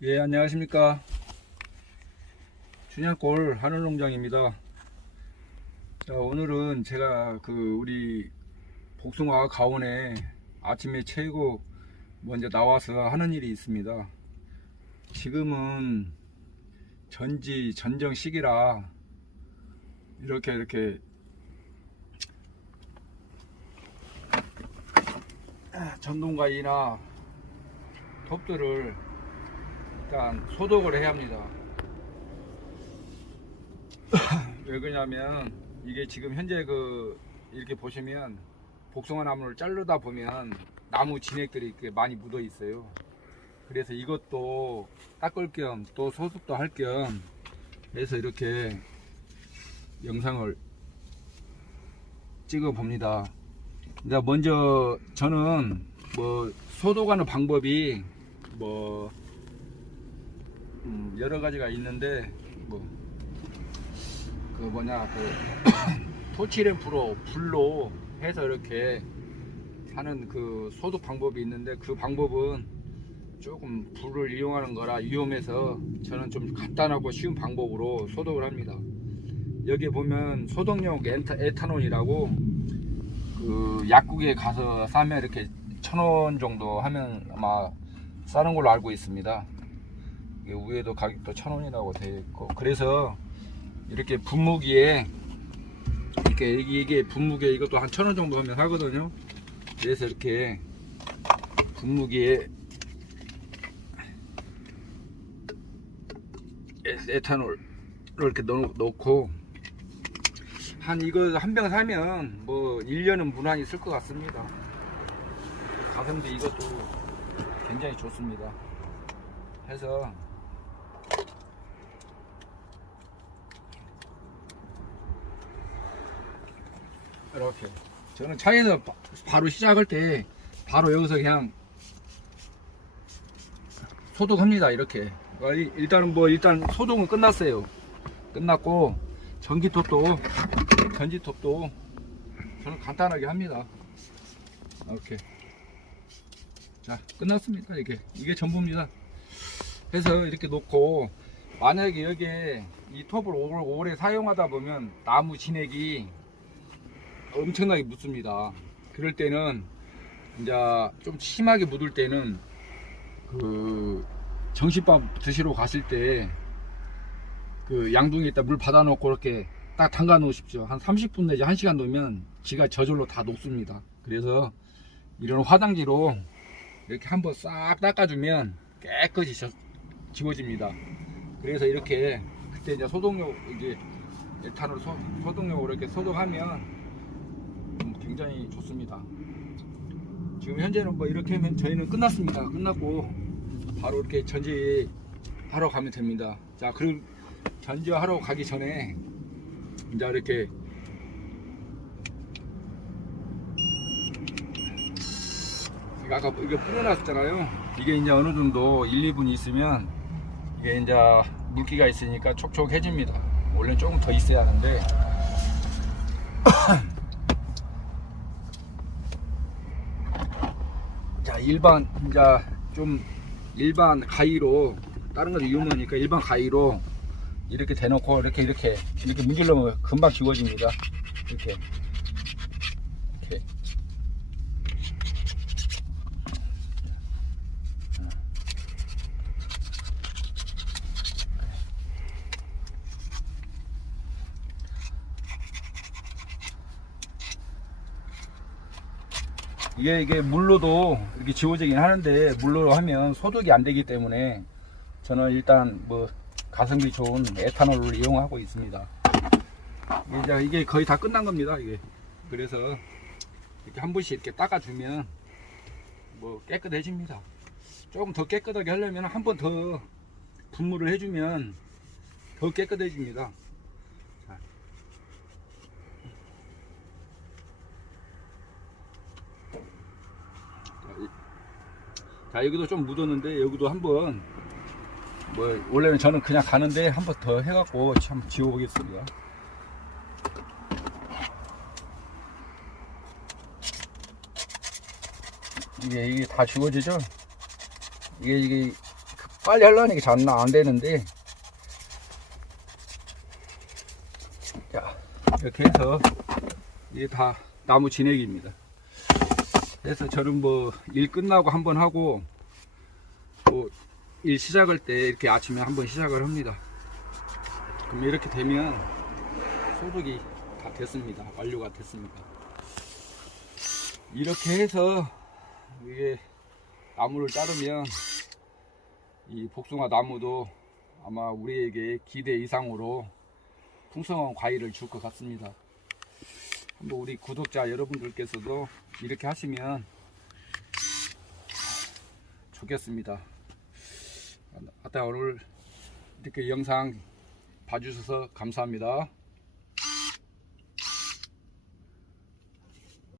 예, 안녕하십니까. 춘향골 하늘농장입니다. 자, 오늘은 제가 그 우리 복숭아 가온에 아침에 채고 먼저 나와서 하는 일이 있습니다. 지금은 전지 전정 시기라 이렇게 이렇게 전동가위나 톱들을 일단 소독을 해야 합니다. 왜 그러냐면 이게 지금 현재 그 이렇게 보시면 복숭아 나무를 자르다 보면 나무 진액들이 이렇게 많이 묻어 있어요. 그래서 이것도 닦을 겸 또 소독도 할 겸 해서 이렇게 영상을 찍어 봅니다. 먼저 저는 뭐 소독하는 방법이 뭐 음, 여러 가지가 있는데 뭐 그 뭐냐 그 토치램프로 불로 해서 이렇게 하는 그 소독 방법이 있는데 그 방법은 조금 불을 이용하는 거라 위험해서 저는 좀 간단하고 쉬운 방법으로 소독을 합니다. 여기 보면 소독용 에타, 에탄올이라고 그 약국에 가서 싸면 이렇게 천 원 정도 하면 아마 싸는 걸로 알고 있습니다. 위에도 가격도 천 원이라고 되어 있고 그래서 이렇게 분무기에 이렇게 이게, 분무기에 이것도 한 천 원 정도 하면 하거든요. 그래서 이렇게 분무기에 에- 에탄올을 이렇게 넣, 넣고 한 이거 한 병 사면 뭐 1년은 무난히 쓸 것 같습니다. 가성비 이것도 굉장히 좋습니다. 해서 이렇게. 저는 차에서 바- 바로 시작할 때 바로 여기서 그냥 소독합니다 이렇게. 어, 이- 일단은 뭐 일단 소독은 끝났어요. 끝났고 전기톱도 전지톱도 저는 간단하게 합니다. 이렇게. 자 끝났습니다 이게. 이게 전부입니다. 해서 이렇게 놓고 만약에 여기에 이 톱을 오래, 오래 사용하다 보면 나무 진액이 엄청나게 묻습니다 그럴 때는 이제 좀 심하게 묻을 때는 그 정신밥 드시러 가실 때그 양동이에다 물 받아놓고 이렇게 딱 담가 놓으십시오. 한 30분 내지 1시간 놓으면 지가 저절로 다 녹습니다. 그래서 이런 화당지로 이렇게 한번 싹 닦아주면 깨끗이 저- 지워집니다. 그래서 이렇게 그때 이제 소독용 이제 에탄올 소, 소독용으로 이렇게 소독하면 음, 굉장히 좋습니다. 지금 현재는 뭐 이렇게 하면 저희는 끝났습니다. 끝났고 바로 이렇게 전지 하러 가면 됩니다. 자, 그리고 전지 하러 가기 전에 이제 이렇게 아까 이거 뿌려놨잖아요. 이게 이제 어느 정도 1, 2분 있으면 이게 이제 물기가 있으니까 촉촉해집니다. 원래 조금 더 있어야 하는데 자 일반 이제 좀 일반 가위로 다른 거 위험하니까 일반 가위로 이렇게 대놓고 이렇게 이렇게 이렇게 문질러면 금방 지워집니다. 이렇게 이게 이게 물로도 이렇게 지워지긴 하는데 물로 하면 소독이 안 되기 때문에 저는 일단 뭐 가성비 좋은 에탄올을 이용하고 있습니다. 이제 이게 거의 다 끝난 겁니다. 이게 그래서 이렇게 한 번씩 이렇게 닦아주면 뭐 깨끗해집니다. 조금 더 깨끗하게 하려면 한 번 더 분무를 해주면 더 깨끗해집니다. 자 여기도 좀 묻었는데 여기도 한번 뭐 원래는 저는 그냥 가는데 한 번 더 해갖고 참 지워보겠습니다. 이게 이게 다 지워지죠? 이게 이게 빨리 하려니까 잘안 되는데 자 이렇게 해서 이게 다 나무 진액입니다 그래서 저는 뭐 일 끝나고 한번 하고 뭐일 시작할 때 이렇게 아침에 한번 시작을 합니다. 그럼 이렇게 되면 소독이 다 됐습니다. 완료가 됐습니다. 이렇게 해서 이게 나무를 자르면 이 복숭아 나무도 아마 우리에게 기대 이상으로 풍성한 과일을 줄 것 같습니다. 한번 우리 구독자 여러분들께서도 이렇게 하시면 좋겠습니다. 아따 오늘 이렇게 영상 봐주셔서 감사합니다.